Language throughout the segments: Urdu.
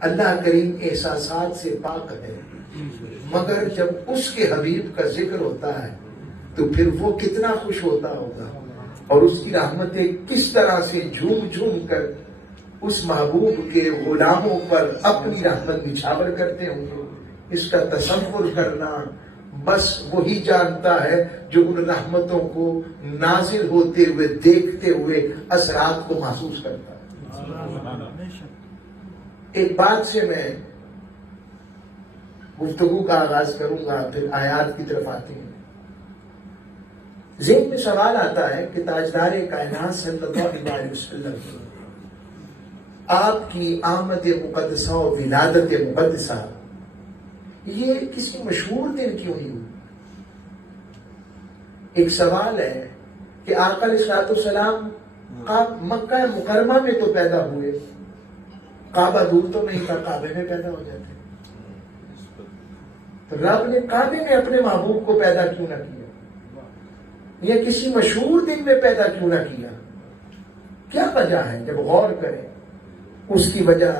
اللہ کریم احساسات سے پاک ہے، مگر جب اس کے حبیب کا ذکر ہوتا ہے تو پھر وہ کتنا خوش ہوتا ہوگا، اور اس کی رحمتیں کس طرح سے جھوم جھوم کر اس محبوب کے غلاموں پر اپنی رحمت نچھاور کرتے ہوں گے۔ اس کا تصور کرنا بس وہی جانتا ہے جو ان رحمتوں کو نازل ہوتے ہوئے دیکھتے ہوئے اثرات کو محسوس کرتا ہے۔ ایک بات سے میں گفتگو کا آغاز کروں گا، پھر آیات کی طرف آتے ہیں۔ ذہن میں سوال آتا ہے کہ تاجدار کائنات صلی اللہ علیہ وسلم آپ کی آمد مقدسہ و ولادت مقدسہ یہ کسی مشہور دن کیوں نہیں ہوئی؟ ایک سوال ہے کہ آقا علیہ السلام مکہ مکرمہ میں تو پیدا ہوئے، کعبہ دور تو نہیں تھا، کعبے میں پیدا ہو جاتے، تو رب نے کعبے میں اپنے محبوب کو پیدا کیوں نہ کیا، یا کسی مشہور دن میں پیدا کیوں نہ کیا؟ کیا وجہ ہے؟ جب غور کریں اس کی وجہ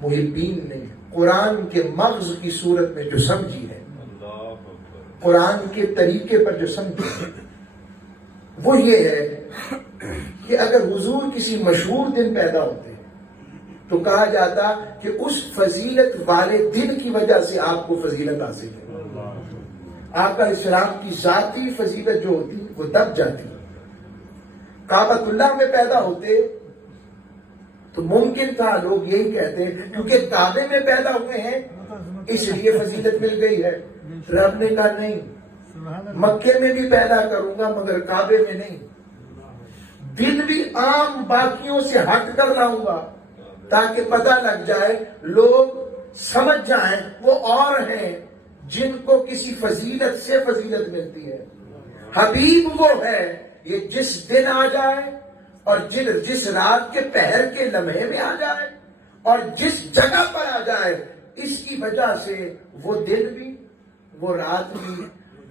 محبین نے قرآن کے مغز کی صورت میں جو سمجھی ہے، قرآن کے طریقے پر جو سمجھی ہے، وہ یہ ہے کہ اگر حضور کسی مشہور دن پیدا ہوتے تو کہا جاتا کہ اس فضیلت والے دن کی وجہ سے آپ کو فضیلت حاصل ہے، آپ کا اسلام کی ذاتی فضیلت جو ہوتی وہ دب جاتی۔ کعبۃ اللہ میں پیدا ہوتے تو ممکن تھا لوگ یہی کہتے ہیں کیونکہ کعبے میں پیدا ہوئے ہیں اس لیے فضیلت مل گئی ہے۔ رب نے کہا نہیں، مکے میں بھی پیدا کروں گا مگر کعبے میں نہیں، دل بھی عام باقیوں سے ہٹ کر لاؤں گا تاکہ پتہ لگ جائے، لوگ سمجھ جائیں وہ اور ہیں جن کو کسی فضیلت سے فضیلت ملتی ہے۔ حبیب وہ ہے یہ جس دن آ جائے اور جس رات کے پہر کے لمحے میں آ جائے اور جس جگہ پر آ جائے، اس کی وجہ سے وہ دن بھی، وہ رات بھی،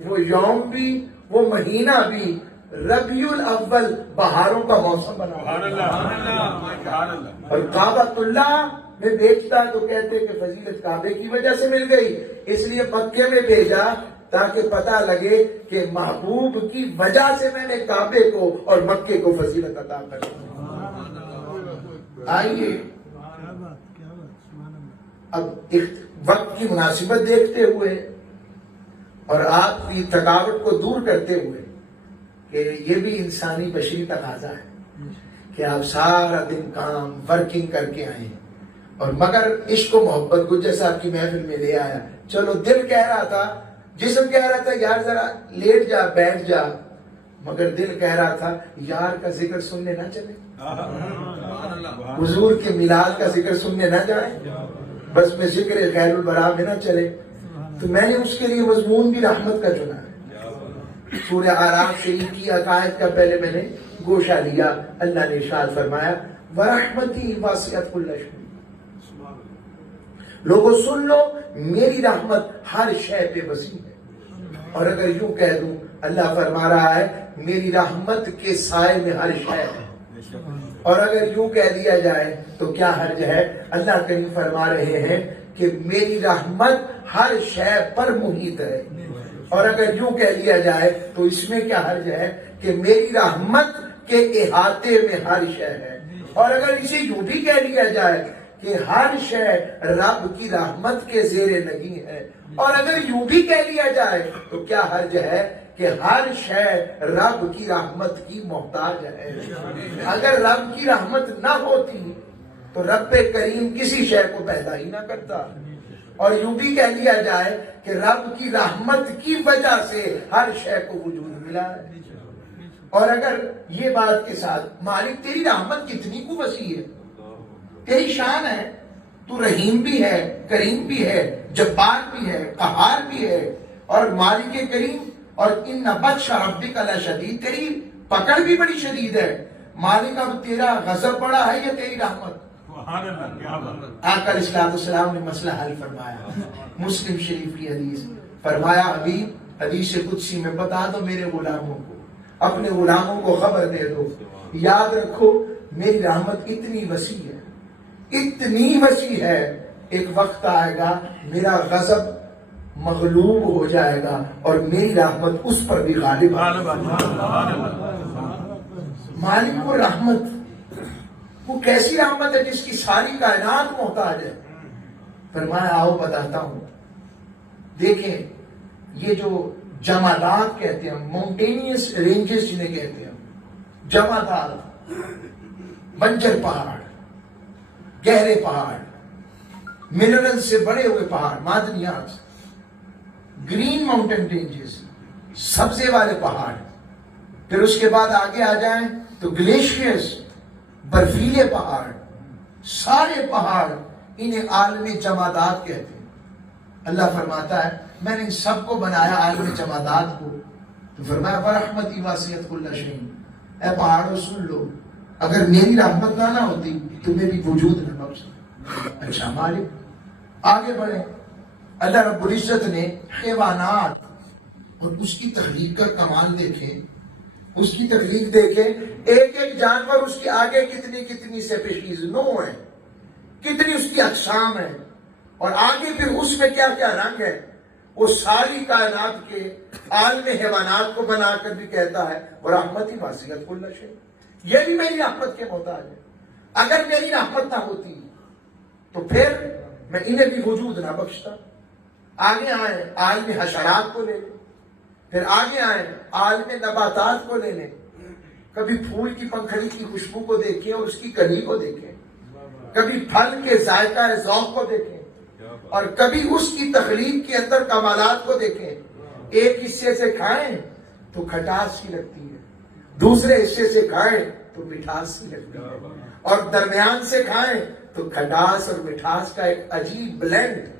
وہ یوم بھی، وہ مہینہ بھی ربیع الاول بہاروں کا موسم بنا۔ اور کعبۃ اللہ میں بیچتا تو کہتے کہ فضیلت کعبے کی وجہ سے مل گئی، اس لیے مکے میں بھیجا تاکہ پتہ لگے کہ محبوب کی وجہ سے میں نے کعبے کو اور مکے کو فضیلت عطا کر دی۔ آئیے اب ایک وقت کی مناسبت دیکھتے ہوئے اور آپ کی تھکاوٹ کو دور کرتے ہوئے کہ یہ بھی انسانی بشری تقاضا ہے کہ آپ سارا دن کام ورکنگ کر کے آئیں، اور مگر عشق و محبت گجر صاحب کی محفل میں لے آیا، چلو دل کہہ رہا تھا، جسم کہہ رہا تھا یار ذرا لیٹ جا بیٹھ جا، مگر دل کہہ رہا تھا یار کا ذکر سننے نہ چلے، حضور کے میلاد کا ذکر سننے نہ جائیں، بس میں ذکر خیر البراء میں نہ چلے، تو میں نے اس کے لیے مضمون بھی رحمت کا چنا ہے۔ سورہ اعراف سے ان کی عقائد کا پہلے میں نے گوشہ لیا۔ اللہ نے ارشاد فرمایا وَرَحْمَتِي وَاسِعَتْ كُلَّ شَيْءٍ، لوگوں سن لو میری رحمت ہر شے پہ وسیع ہے، اور اگر یوں کہہ دوں اللہ فرما رہا ہے میری رحمت کے سائے میں ہر شے ہے، اور اگر یوں کہہ دیا جائے تو کیا حرج ہے؟ اللہ کریم فرما رہے ہیں کہ میری رحمت ہر شے پر محیط ہے، اور اگر یوں کہہ دیا جائے تو اس میں کیا حرج ہے کہ میری رحمت کے احاطے میں ہر شے ہے، اور اگر اسے یوں بھی کہہ دیا جائے کہ ہر شے رب کی رحمت کے زیر نگیں ہے، اور اگر یوں بھی کہہ لیا جائے تو کیا حرج ہے کہ ہر شے رب کی رحمت کی محتاج ہے۔ اگر رب کی رحمت نہ ہوتی تو رب کریم کسی شے کو پیدا ہی نہ کرتا، اور یوں بھی کہہ لیا جائے کہ رب کی رحمت کی وجہ سے ہر شے کو وجود ملا ہے۔ اور اگر یہ بات کے ساتھ مالک تیری رحمت کتنی کو وسیع ہے، تیری شان ہے، تو رحیم بھی ہے، کریم بھی ہے، جبار بھی ہے، قہار بھی ہے، اور مالک کریم، اور ان بطش ربک لشدید، تیری پکڑ بھی بڑی شدید ہے۔ مالک اب تیرا غضب بڑا ہے یا تیری رحمت؟ آقا علیہ السلام نے مسئلہ حل فرمایا۔ مسلم شریف کی حدیث فرمایا حبیب حدیث قدسی میں بتا دو میرے غلاموں کو، اپنے غلاموں کو خبر دے دو، یاد رکھو میری رحمت اتنی وسیع ہے، اتنی وسیع ہے، ایک وقت آئے گا میرا غضب مغلوب ہو جائے گا اور میری رحمت اس پر بھی غالب آئے گا۔ مالک و رحمت، وہ کیسی رحمت ہے جس کی ساری کائنات محتاج ہے۔ فرمایا آؤ بتاتا ہوں، دیکھیں یہ جو جمادات کہتے ہیں، ماؤنٹینیس رینجز جنہیں کہتے ہیں، جمادات، بنجر پہاڑ، گہرے پہاڑ، منرل سے بڑے ہوئے پہاڑ، معدنیات، گرین ماؤنٹین رینجز، سبزے والے پہاڑ، پھر اس کے بعد آگے آ جائیں تو گلیشیئرز، برفیلے پہاڑ، سارے پہاڑ انہیں عالم جمادات کہتے ہیں۔ اللہ فرماتا ہے میں نے ان سب کو بنایا عالم جمادات کو، تو فرمایا وَرَحْمَتِي وَاسِعَتْ كُلَّ شَيْءٍ، اے پہاڑوں سن لو، اگر میری رحمت نہ ہوتی تمہیں بھی وجود نہ بخشتی۔ اچھا مالک، آگے بڑھیں۔ اللہ رب العزت نے حیوانات اور اس کی تخلیق کا کمال دیکھیں، اس کی تخلیق دیکھیں، ایک ایک جانور اس کے آگے کتنی کتنی سپیشیز، نو ہیں، کتنی اس کی اقسام ہیں، اور آگے پھر اس میں کیا کیا رنگ ہے۔ وہ ساری کائنات کے عالم حیوانات کو بنا کر بھی کہتا ہے وَرَحْمَتِي وَاسِعَتْ كُلَّ شَيْءٍ، یہ بھی میری رحمت کے محتاج ہے۔ اگر میری رحمت نہ ہوتی تو پھر میں انہیں بھی وجود نہ بخشتا۔ آگے آئیں عالم حشرات کو لے لیں، پھر آگے آئیں عالم نباتات کو لے لیں، کبھی پھول کی پنکھڑی کی خوشبو کو دیکھیں اور اس کی کلی کو دیکھیں، کبھی پھل کے ذائقہ ذوق کو دیکھیں، اور کبھی اس کی تخلیق کے اندر کمالات کو دیکھیں۔ ایک حصے سے کھائیں تو کھٹاس سی لگتی ہے، دوسرے حصے سے کھائیں تو مٹھاس سی لگتی ہے، اور درمیان سے کھائیں تو کھٹاس اور مٹھاس کا ایک عجیب بلینڈ،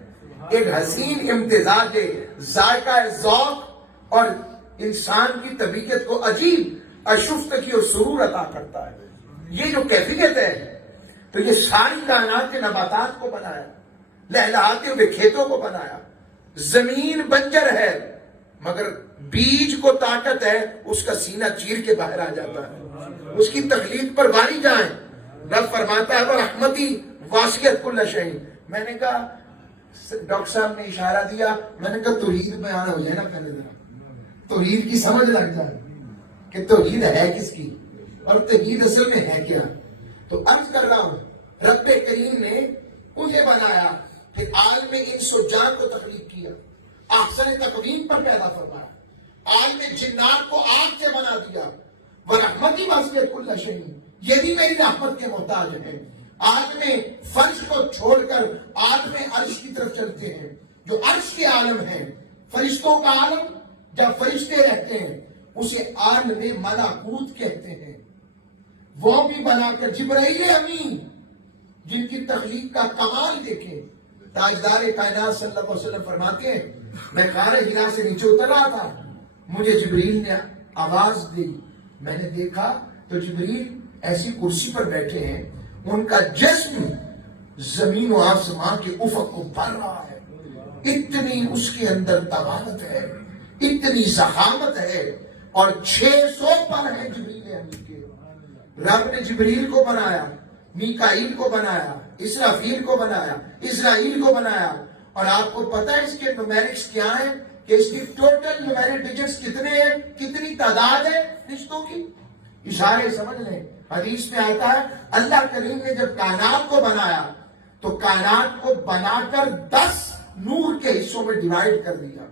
ایک حسین امتزاج ذائقہ ذوق اور انسان کی طبیعت کو عجیب اشفتگی اور سرور عطا کرتا ہے۔ یہ جو کیفیت ہے، تو یہ ساری کائنات کے نباتات کو بنایا، لہلہاتے ہوئے کھیتوں کو بنایا، زمین بنجر ہے مگر بیج کو طاقت ہے، اس کا سینہ چیر کے باہر آ جاتا ہے۔ اس کی تخلیق پر واری جائیں، رب فرماتا ہے وَرَحْمَتِي وَاسِعَتْ كُلَّ شَيْءٍ۔ میں نے کہا ڈاکٹر صاحب نے اشارہ دیا، میں نے کہا توحید بیان ہو جائے نا پہلے ذرا، توحید کی سمجھ لگ جائے کہ توحید ہے کس کی اور توحید اصل میں ہے کیا۔ تو عرض کر رہا ہوں رب کریم نے انہیں بنایا، پھر عالم انس و جان کو تخلیق کیا، احسن تقویم پر پیدا فرمایا، عالم جنات کو آگ سے بنا دیا، وَرَحْمَتِي وَاسِعَتْ كُلَّ شَيْءٍ، یہ بھی میری رحمت کے محتاج ہے۔ عالم فرش کو چھوڑ کر عالم عرش کی طرف چلتے ہیں، جو عرش کے عالم ہے، فرشتوں کا عالم، جب فرشتے رہتے ہیں اسے عالم ملکوت کہتے ہیں۔ وہ بھی بنا کر جبرائیل امین، جن کی تخلیق کا کمال دیکھیں۔ تاجدار کائنات صلی اللہ علیہ وسلم فرماتے ہیں میں غار حرا سے نیچے اتر رہا تھا، مجھے جبریل نے آواز دی، میں نے دیکھا تو جبریل ایسی کرسی پر بیٹھے ہیں، ان کا جسم زمین و آسمان کے افق کو بھر رہا ہے، اتنی اس کے اندر طباعت ہے، اتنی زحامت ہے، اور 600 پر ہے جبریل امین کے۔ رب نے جبریل کو بنایا، میکائیل کو بنایا، اسرافیل کو بنایا، اسرائیل کو بنایا، اور آپ کو پتہ ہے اس کے نومیرکس کیا ہیں کہ اس کی ٹوٹل نومیرک ڈیجٹس کتنے ہیں، کتنی تعداد ہے رشتوں کی؟ اشارے سمجھ لیں، حدیث میں آتا ہے اللہ کریم نے جب کائنات کو بنایا تو کائنات کو بنا کر 10 نور کے حصوں میں ڈیوائیڈ کر دیا،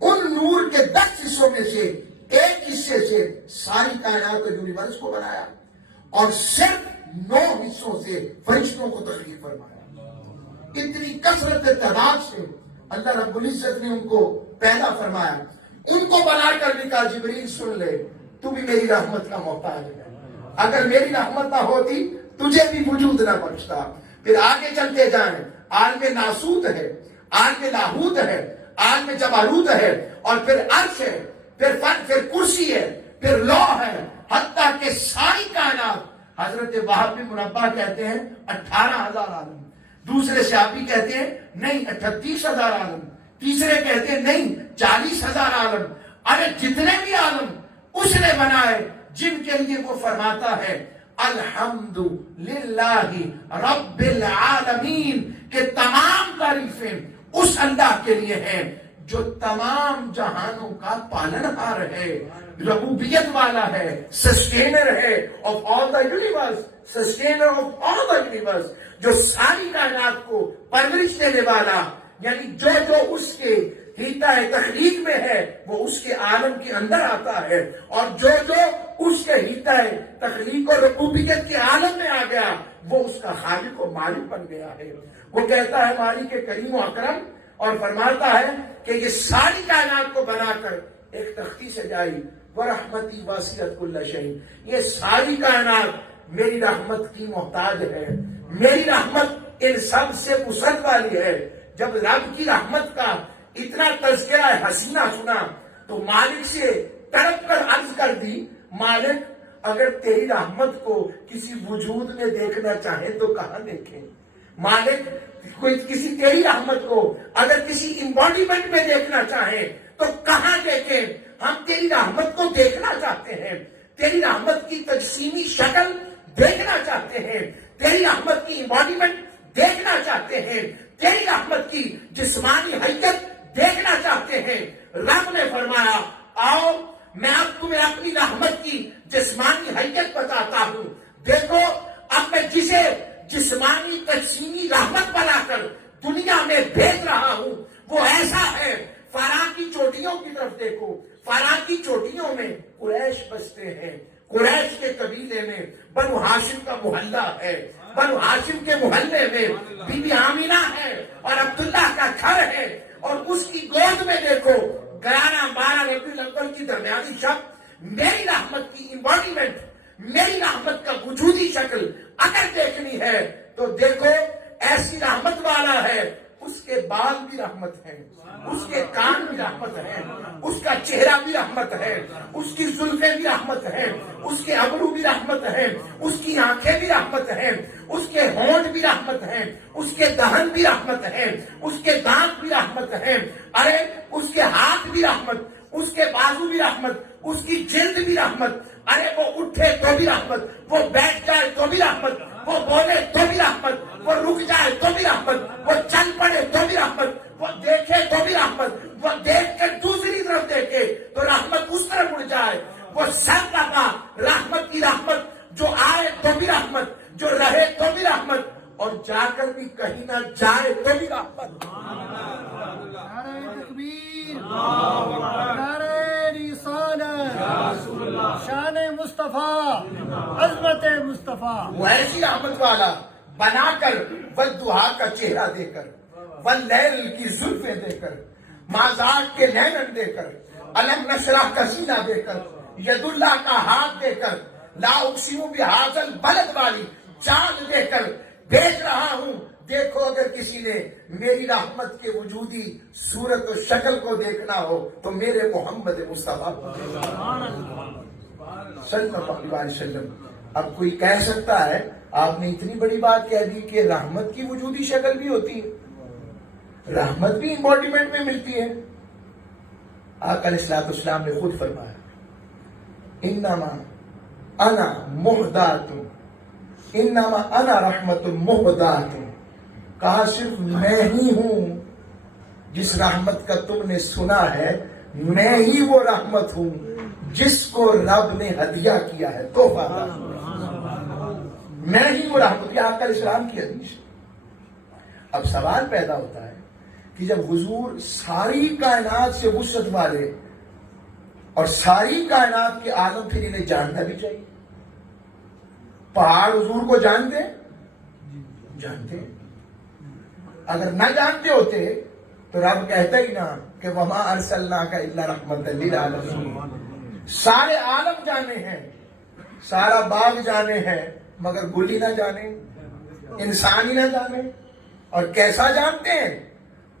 ان نور کے 10 حصوں میں سے ایک حصے سے ساری کائنات کے یونیورس کو بنایا، اور صرف 9 حصوں سے فرشتوں کو تخلیق فرمایا۔ اتنی کثرت تعداد سے اللہ رب العزت نے ان کو پیدا فرمایا، ان کو بنا کر بھی کہا جبریل سن لے، تو بھی میری رحمت کا محتاج ہے، اگر میری رحمت نہ ہوتی تجھے بھی وجود نہ بخشتا۔ پھر آگے چلتے جائیں، عالم ناسوت ہے، عالم لاہوت ہے، عالم جبروت ہے، اور پھر عرش ہے، پھر فن، پھر کرسی ہے، پھر لوح ہے، حتیٰ کہ ساری کائنات۔ حضرت وہاب بن منبہ کہتے ہیں 18,000 عالم، دوسرے صحابی کہتے ہیں نہیں 38,000 عالم، تیسرے کہتے ہیں نہیں 40,000 عالم۔ ارے جتنے بھی عالم اس نے بنائے جن کے لیے وہ فرماتا ہے الحمد للہ رب العالمین کہ تمام تعریفیں اس اللہ کے لیے ہیں جو تمام جہانوں کا پالنہار ہے، ربوبیت والا ہے، سسٹینر ہے of all the universe, sustainer of all the universe, جو ساری کائنات کو پرورش دینے والا، یعنی جو جو اس کے حیطہ تخلیق میں ہے وہ اس کے عالم کے اندر آتا ہے، اور جو جو اس کے حیطہ تخلیق اور ربوبیت کے عالم میں آ گیا وہ اس کا خالق و مالک بن گیا ہے۔ وہ کہتا ہے مالک کریم و اکرم، اور فرماتا ہے کہ یہ ساری کائنات کو بنا کر ایک تختی سجائی، وَرَحْمَتِي وَاسِعَتْ كُلَّ شَيْءٍ، یہ ساری کائنات میری رحمت کی محتاج ہے، میری رحمت ان سب سے وسعت والی ہے۔ جب رب کی رحمت کا اتنا تذکرہ حسینہ سنا تو مالک سے تڑپ کر عرض کر دی، مالک اگر تیری رحمت کو کسی وجود میں دیکھنا چاہیں تو کہاں دیکھیں؟ مالک کوئی کسی تیری رحمت کو اگر کسی امباڈیمنٹ میں دیکھنا چاہیں تو کہاں دیکھیں؟ ہم تیری رحمت کو دیکھنا چاہتے ہیں، تیری رحمت کی تجسیمی شکل دیکھنا چاہتے ہیں، تیری رحمت کی امباڈیمنٹ دیکھنا چاہتے ہیں، تیری رحمت کی جسمانی حیثیت دیکھنا چاہتے ہیں۔ رب نے فرمایا آؤ میں اب تمہیں اپنی رحمت کی جسمانی حیثیت بتاتا ہوں، دیکھو اب میں جسے جسمانی تجسیمی رحمت بنا کر دنیا میں بھیج رہا ہوں وہ ایسا ہے، فاراں کی چوٹیوں کی طرف دیکھو، فاراں کی چوٹیوں میں قریش بستے ہیں، قریش کے قبیلے میں بنو ہاشم کا محلہ ہے، بنو ہاشم کے محلے میں بی بی آمینہ ہے اور عبداللہ کا گھر ہے، اور اس کی گود میں دیکھو 11-12 ربیع الاول کی درمیانی شب میری رحمت کی امباڈیمنٹ، میری رحمت کا وجودی شکل اگر دیکھنی ہے تو دیکھو ایسی رحمت والا ہے، اس کے بال بھی رحمت ہے، اس کے کان بھی رحمت ہے، اس کا چہرہ بھی رحمت ہے، اس کی زلفیں بھی رحمت ہیں، اس کے ابرو بھی رحمت ہیں، اس کی آنکھیں بھی رحمت ہیں، اس کے ہونٹ بھی رحمت ہیں، اس کے دہن بھی رحمت ہیں، اس کے دانت بھی رحمت ہیں، ارے اس کے ہاتھ بھی رحمت، اس کے بازو بھی رحمت، اس کی جلد بھی رحمت، ارے وہ اٹھے تو بھی رحمت، وہ بیٹھ جائے تو بھی رحمت، وہ بولے تو بھی رحمت، وہ رک جائے تو بھی رحمت، وہ چل پڑے تو بھی رحمت، وہ دیکھے تو بھی رحمت، وہ دیکھ کر دوسری طرف دیکھے تو رحمت اس طرف اڑ جائے، وہ سب کا رحمت کی رحمت، جو آئے تو بھی رحمت، جو رہے تو بھی رحمت، اور جا کر بھی کہیں نہ جائے تو بھی رحمت۔ شان مصطفیٰ، عظمت مصطفیٰ، وہ ایسی رحمت والا بنا کر والضحیٰ کا چہرہ دے کر، واللیل کی زلفیں دے کر، مازاق کے نینن دے کر، علم نشرح کا سینہ دے کر، ید اللہ کا ہاتھ دے کر، لا اقسم بہذا البلد والی چاند دے کر بھیج رہا ہوں، دیکھو اگر کسی نے میری رحمت کے وجودی صورت و شکل کو دیکھنا ہو تو میرے محمد مصطفیٰ صلی اللہ علیہ وسلم۔ اب کوئی کہہ سکتا ہے آپ نے اتنی بڑی بات کہہ دی کہ رحمت کی وجودی شکل بھی ہوتی ہے، رحمت بھی امباڈیمنٹ میں ملتی ہے۔ آقا علیہ الصلوۃ والسلام نے خود فرمایا انما انا مہدات، انما انا رحمت مہدات، کہا صرف میں ہی ہوں جس رحمت کا تم نے سنا ہے، میں ہی وہ رحمت ہوں جس کو رب نے ہدیہ کیا ہے، تحفہ تھا، میں ہی وہ رحمت۔ یہ آقا علیہ السلام کی حدیث۔ اب سوال پیدا ہوتا ہے کہ جب حضور ساری کائنات سے وسعت والے اور ساری کائنات کے عالم پھر انہیں جاننا بھی چاہیے، پہاڑ حضور کو جانتے جانتے، اگر نہ جانتے ہوتے تو رب کہتا ہی نہ کہ وما ارسلناک الا رحمۃ للعالمین۔ سارے عالم جانے ہیں، سارا باغ جانے ہیں، مگر گل ہی نہ جانے، انسان ہی نہ جانے۔ اور کیسا جانتے ہیں؟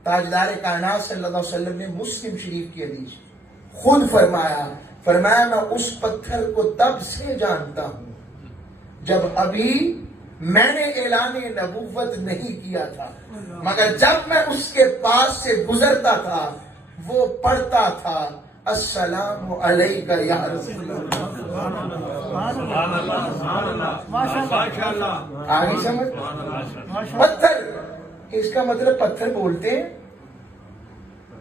تاجدار کائنات صلی اللہ علیہ وسلم نے مسلم شریف کی حدیث خود فرمایا میں اس پتھر کو تب سے جانتا ہوں جب ابھی میں نے اعلان نبوت نہیں کیا تھا، مگر جب میں اس کے پاس سے گزرتا تھا وہ پڑھتا تھا السلام علیکہ یا رسول اللہ. ماشاء اللہ آگے سمجھ. پتھر، اس کا مطلب پتھر بولتے ہیں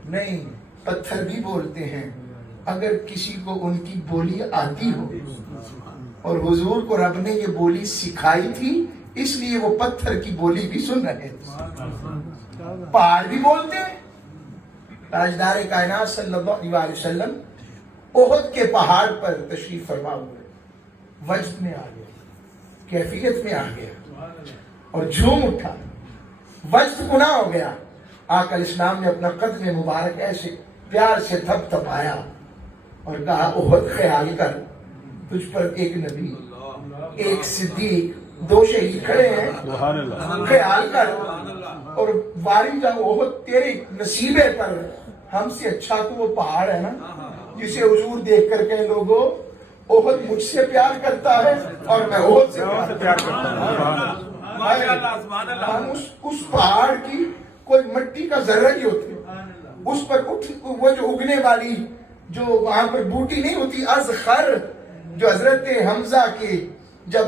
نہیں، پتھر بھی بولتے ہیں اگر کسی کو ان کی بولی آتی ہو. اور حضور کو رب نے یہ بولی سکھائی تھی، اس لیے وہ پتھر کی بولی بھی سن رہے تھے. پہاڑ بھی بولتے ہیں. تاجدار کائنات صلی اللہ علیہ وسلم احد کے پہاڑ پر تشریف فرما ہوئے، وجد میں آ گیا، کیفیت میں آ گیا اور جھوم اٹھا. وجد گناہ ہو گیا. آقا اسلام نے اپنا قدم مبارک ایسے پیار سے تھپ تھپایا اور کہا احد خیال کر، تجھ پر ایک نبی، ایک صدیق، 2 شہید کھڑے ہیں. خیال کر اور واری جا احد تیرے نصیبے پر. ہم سے اچھا تو وہ پہاڑ ہے نا جسے حضور دیکھ کر کہے لوگوں احد مجھ سے پیار کرتا ہے اور میں احد سے پیار کرتا ہوں. ہم اس پہاڑ کی کوئی مٹی کا ذرہ نہیں ہوتے، اس پر وہ جو اگنے والی جو وہاں پر بوٹی نہیں ہوتی ازخر، جو حضرت حمزہ کے جب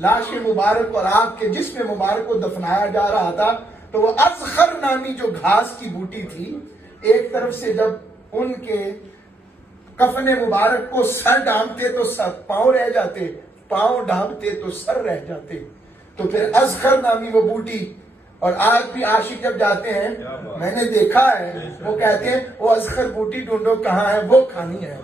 لاش مبارک اور آپ کے جسم مبارک کو دفنایا جا رہا تھا تو وہ ازخر نامی جو گھاس کی بوٹی تھی، ایک طرف سے جب ان کے کفن مبارک کو سر ڈھانپتے تو سر پاؤں رہ جاتے، پاؤں ڈھانپتے تو سر رہ جاتے. تو پھر ازخر نامی وہ بوٹی. اور آج بھی عاشق جب جاتے ہیں، میں نے دیکھا ہے، وہ کہتے ہیں وہ ازخر بوٹی ڈھونڈو کہاں ہے، وہ کھانی ہے.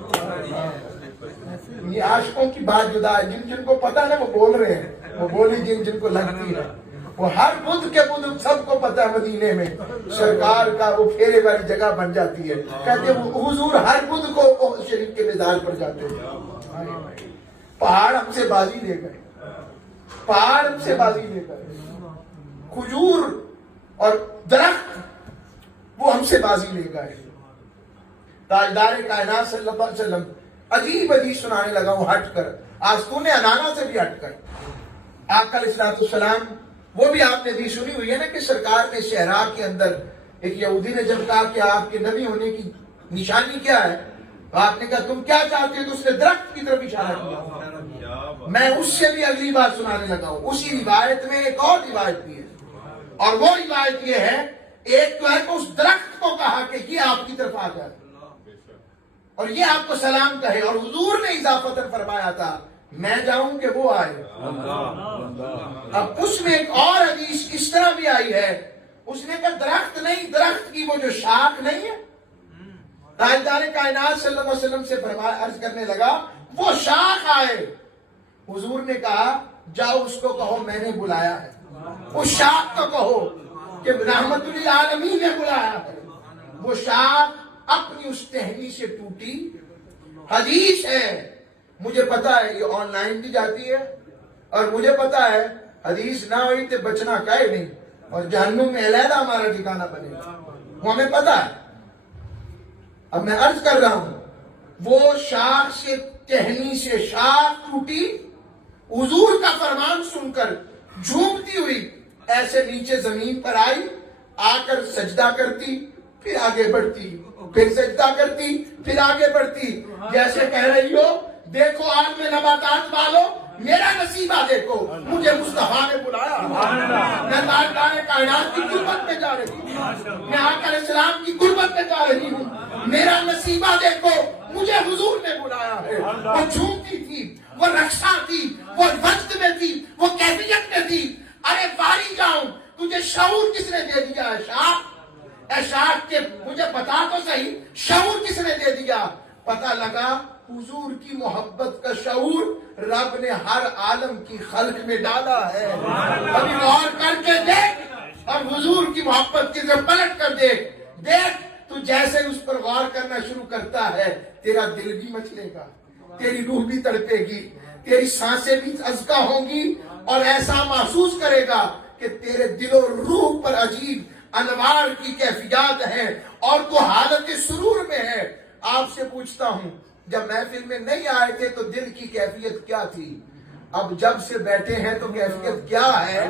یہ عاشقوں کی بات جدا ہے. جن کو پتا ہے وہ بول رہے ہیں، وہ بولی جن کو لگتی ہے. وہ ہر بدھ کے بدھ سب کو پتا ہے مدینے میں سرکار کا وہ پھیرے والی جگہ بن جاتی ہے. کہتے ہیں حضور ہر بدھ کو شریف کے مزار پر جاتے ہیں. پہاڑ ہم سے بازی لے گئے، پہاڑ ہم سے بازی لے گئے. کھجور اور درخت وہ ہم سے بازی لے گئے. تاجدار کائنات صلی اللہ علیہ وسلم عجیب عجیب سنانے لگا ہوں ہٹ کر. آج تو نے انانا سے بھی ہٹ کر. آقا علیہ السلام وہ بھی آپ نے بھی سنی ہوئی ہے نا کہ سرکار نے صحرا کے اندر ایک یہودی نے جب کہا کہ آپ کے نبی ہونے کی نشانی کیا ہے، تو آپ نے کہا تم کیا چاہتے ہو، تو اس نے درخت کی طرف اشارہ کیا. میں اس سے بھی اگلی بات سنانے لگا ہوں. اسی روایت میں ایک اور روایت بھی ہے، اور وہ روایت یہ ہے، ایک تو ہے کہ اس درخت کو کہا کہ یہ آپ کی طرف آ جائے اور یہ آپ کو سلام کہے، اور حضور نے اضافتاً فرمایا تھا میں جاؤں کہ وہ آئے. اب اس میں ایک اور حدیث اس طرح بھی آئی ہے، اس نے کہا درخت نہیں، درخت کی وہ جو شاخ نہیں ہے. تاجدار کائنات صلی اللہ علیہ وسلم سے عرض کرنے لگا وہ شاخ آئے. حضور نے کہا جاؤ اس کو کہو میں نے بلایا ہے. اس شاخ کو کہو کہ رحمت للعالمین نے بلایا ہے. وہ شاخ اپنی اس ٹہنی سے ٹوٹی. حدیث ہے، مجھے پتا ہے یہ آن لائن بھی جاتی ہے، اور مجھے پتا ہے حدیث نہ ہوئی تو بچنا کہے نہیں، اور جہنم میں علیحدہ ہمارا ٹھکانہ بنے گا، وہ ہمیں پتا ہے. اب میں عرض کر رہا ہوں وہ شاخ سے ٹہنی سے شاخ ٹوٹی. حضور کا فرمان سن کر جھومتی ہوئی ایسے نیچے زمین پر آئی، آ کر سجدہ کرتی، پھر آگے بڑھتی، پھر سجدہ کرتی، پھر آگے بڑھتی، جیسے کہہ رہی ہو دیکھو آج میں نباتات والو میرا نصیبہ دیکھو، مجھے مصطفیٰ نے بلایا. میں تاجدار کائنات کی غربت میں جا رہی ہوں، میں آقا علیہ السلام کی غربت میں جا رہی ہوں، میرا نصیبہ دیکھو، مجھے حضور نے بلایا ہے. وہ جھومتی تھی، وہ رقصہ تھی، وہ وجد میں تھی، وہ کیفیت میں تھی. ارے باری جاؤں تجھے شعور کس نے دے دیا ہے شاخ؟ اے شاخ کے مجھے بتا تو صحیح شعور کس نے دے دیا؟ پتہ لگا حضور کی محبت کا شعور رب نے ہر عالم کی خلق میں ڈالا ہے. ابھی غور کر کے دیکھ اور حضور کی محبت کی طرف پلٹ کر دیکھ تو جیسے اس پر غور کرنا شروع کرتا ہے تیرا دل بھی مچلے گا، تیری روح بھی تڑپے گی، تیری سانسیں بھی ازکا ہوں گی، اور ایسا محسوس کرے گا کہ تیرے دل و روح پر عجیب انوار کی کیفیات ہیں اور تو حالت سرور میں ہے. آپ سے پوچھتا ہوں جب محفل میں نہیں آئے تھے تو دل کی کیفیت کیا تھی؟ اب جب سے بیٹھے ہیں تو کیفیت کیا ہے؟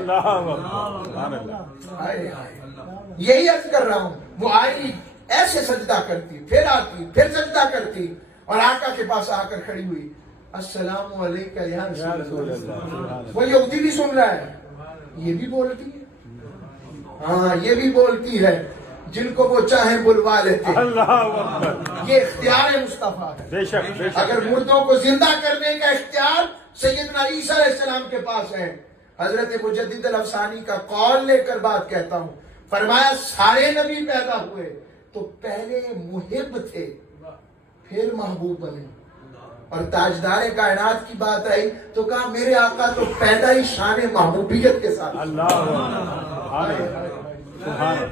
یہی عرض کر رہا ہوں. وہ آئی ایسے سجدہ کرتی، پھر آتی، پھر سجدہ کرتی، اور آقا کے پاس آ کر کھڑی ہوئی، السلام علیکم یا رسول اللہ۔ وہ یہودی بھی سن رہا ہے، یہ بھی بولتی ہے، ہاں یہ بھی بولتی ہے، جن کو وہ چاہیں بلوا لیتے ہیں۔ اللہ اکبر، یہ اختیار مصطفیٰ ہے۔ بے شک بے شک، اگر مردوں کو زندہ کرنے کا اختیار سیدنا عیسیٰ علیہ السلام کے پاس ہے، حضرت مجدد الافسانی کا قول لے کر بات کہتا ہوں، فرمایا سارے نبی پیدا ہوئے تو پہلے محب تھے، پھر محبوب بنے، اور تاجدار کائنات کی بات آئی تو کہا میرے آقا تو پیدا ہی شان محبوبیت کے ساتھ۔ اللہ اکبر،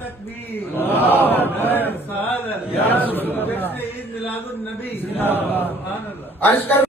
تکبیر، عید میلاد النبی، سبحان اللہ۔ عرض کر